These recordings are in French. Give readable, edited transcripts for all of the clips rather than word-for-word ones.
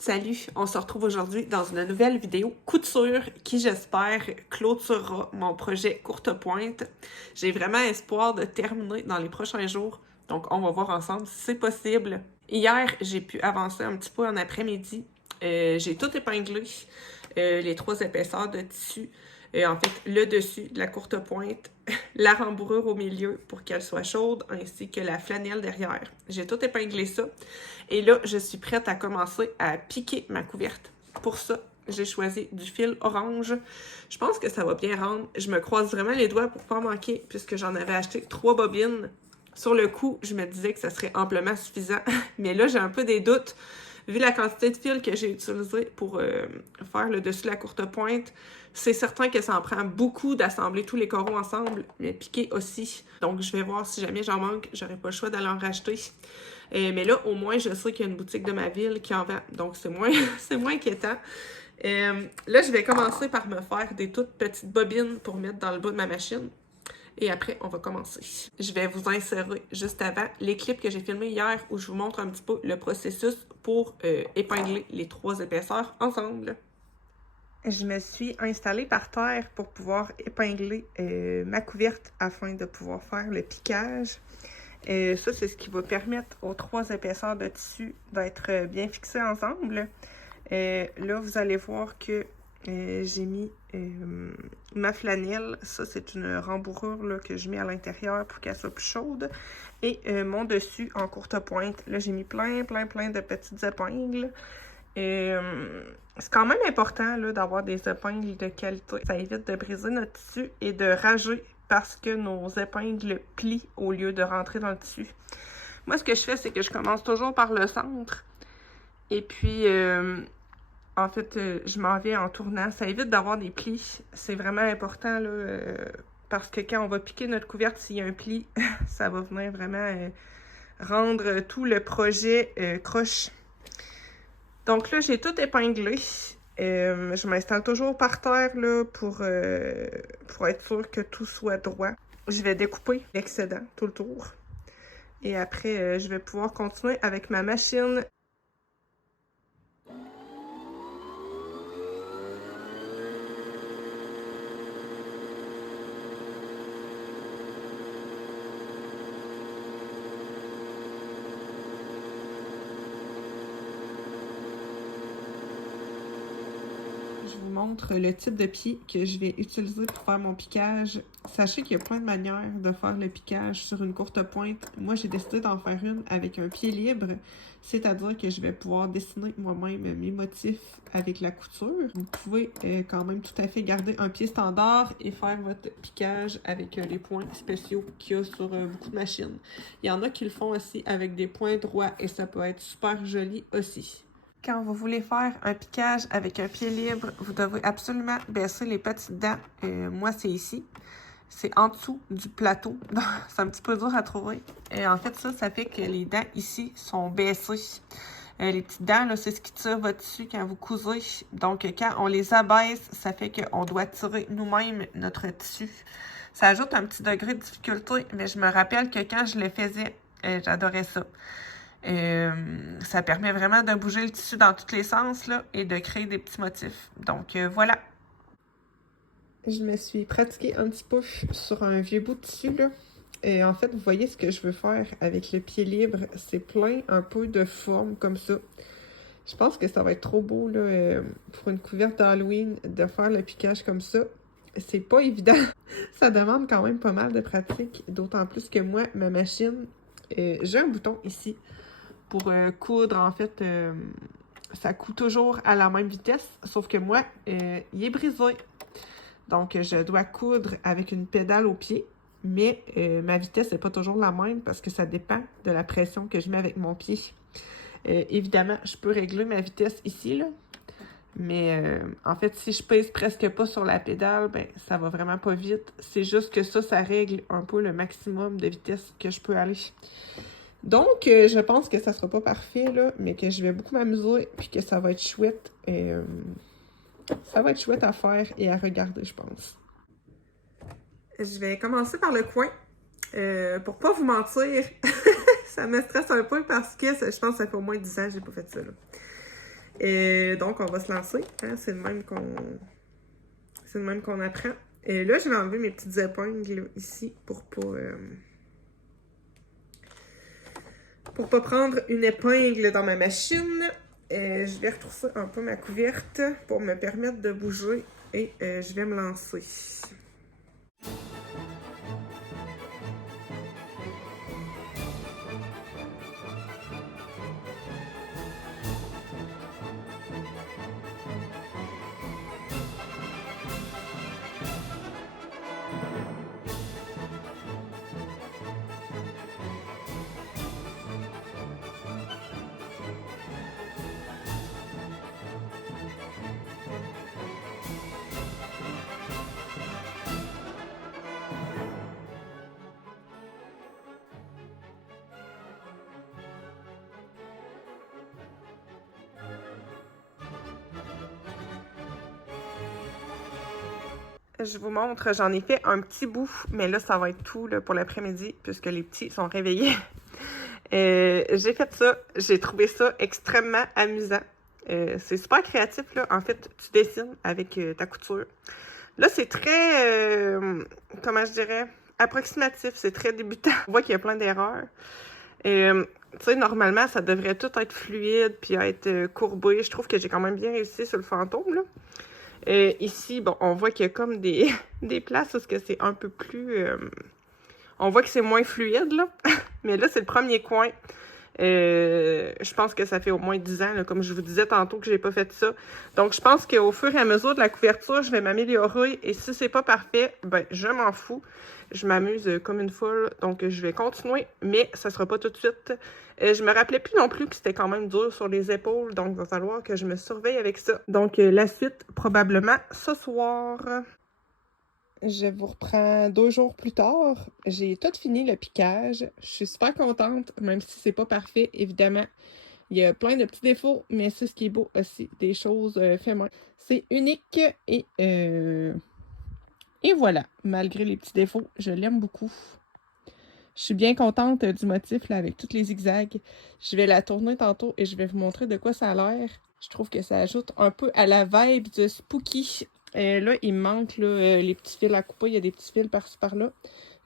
Salut, on se retrouve aujourd'hui dans une nouvelle vidéo couture qui, j'espère, clôturera mon projet courte pointe. J'ai vraiment espoir de terminer dans les prochains jours, donc on va voir ensemble si c'est possible. Hier, j'ai pu avancer un petit peu en après-midi. J'ai tout épinglé, les 3 épaisseurs de tissu. En fait, le dessus de la courte pointe, la rembourrure au milieu pour qu'elle soit chaude, ainsi que la flanelle derrière. J'ai tout épinglé ça. Et là, je suis prête à commencer à piquer ma couverte. Pour ça, j'ai choisi du fil orange. Je pense que ça va bien rendre. Je me croise vraiment les doigts pour pas manquer, puisque j'en avais acheté 3 bobines. Sur le coup, je me disais que ça serait amplement suffisant. Mais là, j'ai un peu des doutes. Vu la quantité de fil que j'ai utilisé pour faire le dessus de la courte pointe, c'est certain que ça en prend beaucoup d'assembler tous les coraux ensemble, mais piquer aussi. Donc, je vais voir si jamais j'en manque, j'aurai pas le choix d'aller en racheter. Mais là, au moins, je sais qu'il y a une boutique de ma ville qui en vend, donc c'est moins, c'est moins inquiétant. Là, je vais commencer par me faire des toutes petites bobines pour mettre dans le bas de ma machine. Et après, on va commencer. Je vais vous insérer juste avant les clips que j'ai filmés hier où je vous montre un petit peu le processus pour épingler les 3 épaisseurs ensemble. Je me suis installée par terre pour pouvoir épingler ma couverte afin de pouvoir faire le piquage. Ça, c'est ce qui va permettre aux 3 épaisseurs de tissu d'être bien fixés ensemble. Là, vous allez voir que j'ai mis ma flanelle. Ça, c'est une rembourrure là, que je mets à l'intérieur pour qu'elle soit plus chaude. Et mon dessus en courte pointe. Là, j'ai mis plein de petites épingles. C'est quand même important d'avoir des épingles de qualité. Ça évite de briser notre tissu et de rager parce que nos épingles plient au lieu de rentrer dans le tissu. Moi, ce que je fais, c'est que je commence toujours par le centre. Et puis, en fait, je m'en vais en tournant. Ça évite d'avoir des plis. C'est vraiment important, là, parce que quand on va piquer notre couverte, s'il y a un pli, ça va venir vraiment rendre tout le projet croche. Donc là, j'ai tout épinglé. Je m'installe toujours par terre là, pour être sûr que tout soit droit. Je vais découper l'excédent tout le tour. Et après, je vais pouvoir continuer avec ma machine. Je vous montre le type de pied que je vais utiliser pour faire mon piquage. Sachez qu'il y a plein de manières de faire le piquage sur une courte pointe. Moi, j'ai décidé d'en faire une avec un pied libre, c'est-à-dire que je vais pouvoir dessiner moi-même mes motifs avec la couture. Vous pouvez quand même tout à fait garder un pied standard et faire votre piquage avec les points spéciaux qu'il y a sur beaucoup de machines. Il y en a qui le font aussi avec des points droits et ça peut être super joli aussi. Quand vous voulez faire un piquage avec un pied libre, vous devez absolument baisser les petites dents. Moi, c'est ici. C'est en dessous du plateau. C'est un petit peu dur à trouver. En fait, ça fait que les dents ici sont baissées. Les petites dents, là, c'est ce qui tire votre tissu quand vous cousez. Donc, quand on les abaisse, ça fait qu'on doit tirer nous-mêmes notre tissu. Ça ajoute un petit degré de difficulté, mais je me rappelle que quand je le faisais, j'adorais ça. Ça permet vraiment de bouger le tissu dans tous les sens là, et de créer des petits motifs. Donc voilà. Je me suis pratiquée un petit peu sur un vieux bout de tissu là. Et en fait, vous voyez ce que je veux faire avec le pied libre, c'est plein un peu de forme comme ça. Je pense que ça va être trop beau là, pour une couverte d'Halloween de faire le piquage comme ça. C'est pas évident. Ça demande quand même pas mal de pratique, d'autant plus que moi, ma machine, j'ai un bouton ici. Pour coudre, en fait, ça coud toujours à la même vitesse, sauf que moi, il est brisé. Donc, je dois coudre avec une pédale au pied, mais ma vitesse n'est pas toujours la même parce que ça dépend de la pression que je mets avec mon pied. Évidemment, je peux régler ma vitesse ici, là, mais en fait, si je pèse presque pas sur la pédale, ben ça va vraiment pas vite. C'est juste que ça règle un peu le maximum de vitesse que je peux aller. Donc, je pense que ça sera pas parfait, là, mais que je vais beaucoup m'amuser, puis que ça va être chouette. Ça va être chouette à faire et à regarder, je pense. Je vais commencer par le coin. Pour pas vous mentir, ça me stresse un peu parce que je pense que ça fait au moins 10 ans que j'ai pas fait ça, là. Donc, on va se lancer. Hein? C'est le même qu'on apprend. Là, je vais enlever mes petites épingles ici pour pas prendre une épingle dans ma machine. Je vais retrousser un peu ma couverte pour me permettre de bouger et je vais me lancer. Je vous montre, j'en ai fait un petit bout, mais là, ça va être tout là, pour l'après-midi, puisque les petits sont réveillés. J'ai fait ça, j'ai trouvé ça extrêmement amusant. C'est super créatif, là. En fait, tu dessines avec ta couture. Là, c'est très, comment je dirais, approximatif, c'est très débutant. On voit qu'il y a plein d'erreurs. Tu sais, normalement, ça devrait tout être fluide puis être courbé. Je trouve que j'ai quand même bien réussi sur le fantôme, là. Ici, bon, on voit qu'il y a comme des places où c'est un peu plus... on voit que c'est moins fluide, là. Mais là, c'est le premier coin. Je pense que ça fait au moins 10 ans, là, comme je vous disais tantôt, que j'ai pas fait ça. Donc, je pense qu'au fur et à mesure de la couverture, je vais m'améliorer. Et si c'est pas parfait, ben, je m'en fous. Je m'amuse comme une foule. Donc, je vais continuer, mais ça sera pas tout de suite. Je me rappelais plus non plus que c'était quand même dur sur les épaules. Donc, il va falloir que je me surveille avec ça. Donc, la suite, probablement ce soir. Je vous reprends 2 jours plus tard. J'ai tout fini le piquage. Je suis super contente, même si c'est pas parfait, évidemment. Il y a plein de petits défauts, mais c'est ce qui est beau aussi, des choses faites main. C'est unique et voilà. Malgré les petits défauts, je l'aime beaucoup. Je suis bien contente du motif là, avec tous les zigzags. Je vais la tourner tantôt et je vais vous montrer de quoi ça a l'air. Je trouve que ça ajoute un peu à la vibe de Spooky. Là, il me manque là, les petits fils à couper. Il y a des petits fils par-ci par-là.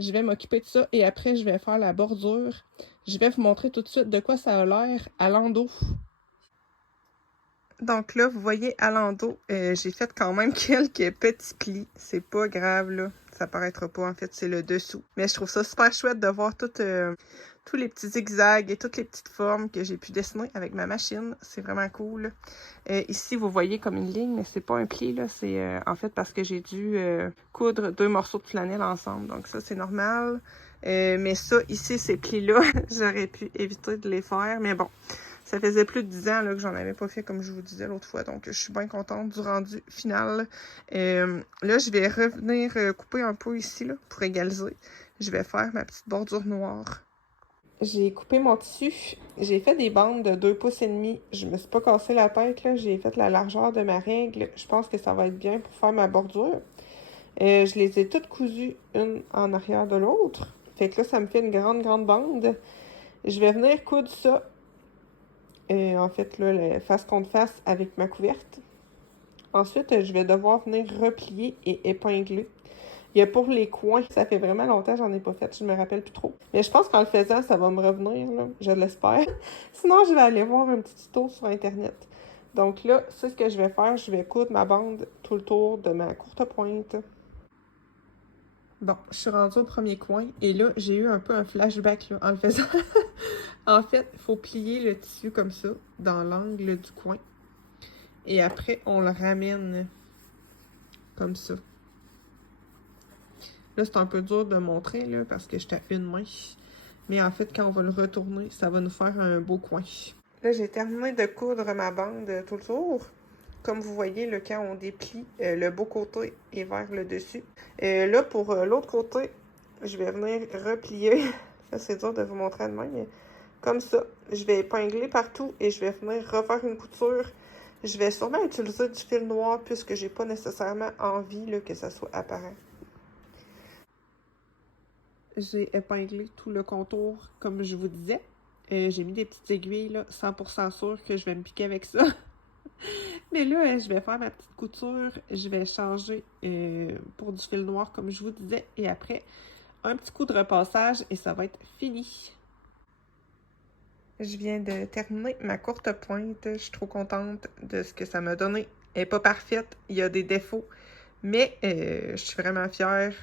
Je vais m'occuper de ça et après, je vais faire la bordure. Je vais vous montrer tout de suite de quoi ça a l'air à l'endos. Donc là, vous voyez à l'endos, j'ai fait quand même quelques petits plis. C'est pas grave, là. Ça paraîtra pas, en fait, c'est le dessous. Mais je trouve ça super chouette de voir tous les petits zigzags et toutes les petites formes que j'ai pu dessiner avec ma machine. C'est vraiment cool. Ici, vous voyez comme une ligne, mais c'est pas un pli, là. C'est en fait parce que j'ai dû coudre 2 morceaux de flanelle ensemble. Donc ça, c'est normal. Mais ça, ici, ces plis-là, j'aurais pu éviter de les faire. Mais bon, ça faisait plus de 10 ans là, que j'en avais pas fait, comme je vous disais l'autre fois. Donc, je suis bien contente du rendu final. Là, je vais revenir couper un peu ici là, pour égaliser. Je vais faire ma petite bordure noire. J'ai coupé mon tissu. J'ai fait des bandes de 2 pouces et demi. Je me suis pas cassé la tête, là. J'ai fait la largeur de ma règle. Je pense que ça va être bien pour faire ma bordure. Je les ai toutes cousues, une en arrière de l'autre. Fait que là, ça me fait une grande bande. Je vais venir coudre ça. En fait, là, face contre face avec ma couverte. Ensuite, je vais devoir venir replier et épingler. Il y a pour les coins, ça fait vraiment longtemps que j'en ai pas fait, je me rappelle plus trop. Mais je pense qu'en le faisant, ça va me revenir, là, je l'espère. Sinon, je vais aller voir un petit tuto sur Internet. Donc là, c'est ce que je vais faire. Je vais coudre ma bande tout le tour de ma courte pointe. Bon, je suis rendue au premier coin et là, j'ai eu un peu un flashback là, en le faisant. En fait, il faut plier le tissu comme ça, dans l'angle du coin. Et après, on le ramène comme ça. Là, c'est un peu dur de montrer là, parce que j'étais à une main. Mais en fait, quand on va le retourner, ça va nous faire un beau coin. Là, j'ai terminé de coudre ma bande tout le tour. Comme vous voyez, là, quand on déplie, le beau côté est vers le dessus. Là, pour l'autre côté, je vais venir replier. Ça, c'est dur de vous montrer à demain, mais comme ça. Je vais épingler partout et je vais venir refaire une couture. Je vais sûrement utiliser du fil noir puisque j'ai pas nécessairement envie là, que ça soit apparent. J'ai épinglé tout le contour comme je vous disais. J'ai mis des petites aiguilles, là, 100% sûr que je vais me piquer avec ça. Mais là, je vais faire ma petite couture. Je vais changer pour du fil noir, comme je vous disais. Et après, un petit coup de repassage et ça va être fini. Je viens de terminer ma courte pointe. Je suis trop contente de ce que ça m'a donné. Elle n'est pas parfaite, il y a des défauts, mais je suis vraiment fière,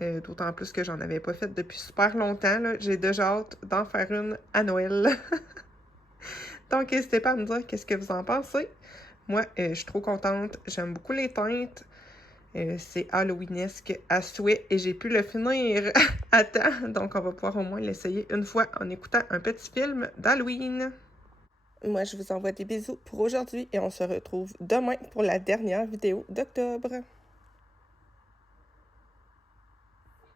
d'autant plus que j'en avais pas fait depuis super longtemps. J'ai déjà hâte d'en faire une à Noël. Donc, n'hésitez pas à me dire qu'est-ce que vous en pensez. Moi, je suis trop contente. J'aime beaucoup les teintes. C'est halloweenesque à souhait et j'ai pu le finir à temps. Donc, on va pouvoir au moins l'essayer une fois en écoutant un petit film d'Halloween. Moi, je vous envoie des bisous pour aujourd'hui et on se retrouve demain pour la dernière vidéo d'octobre.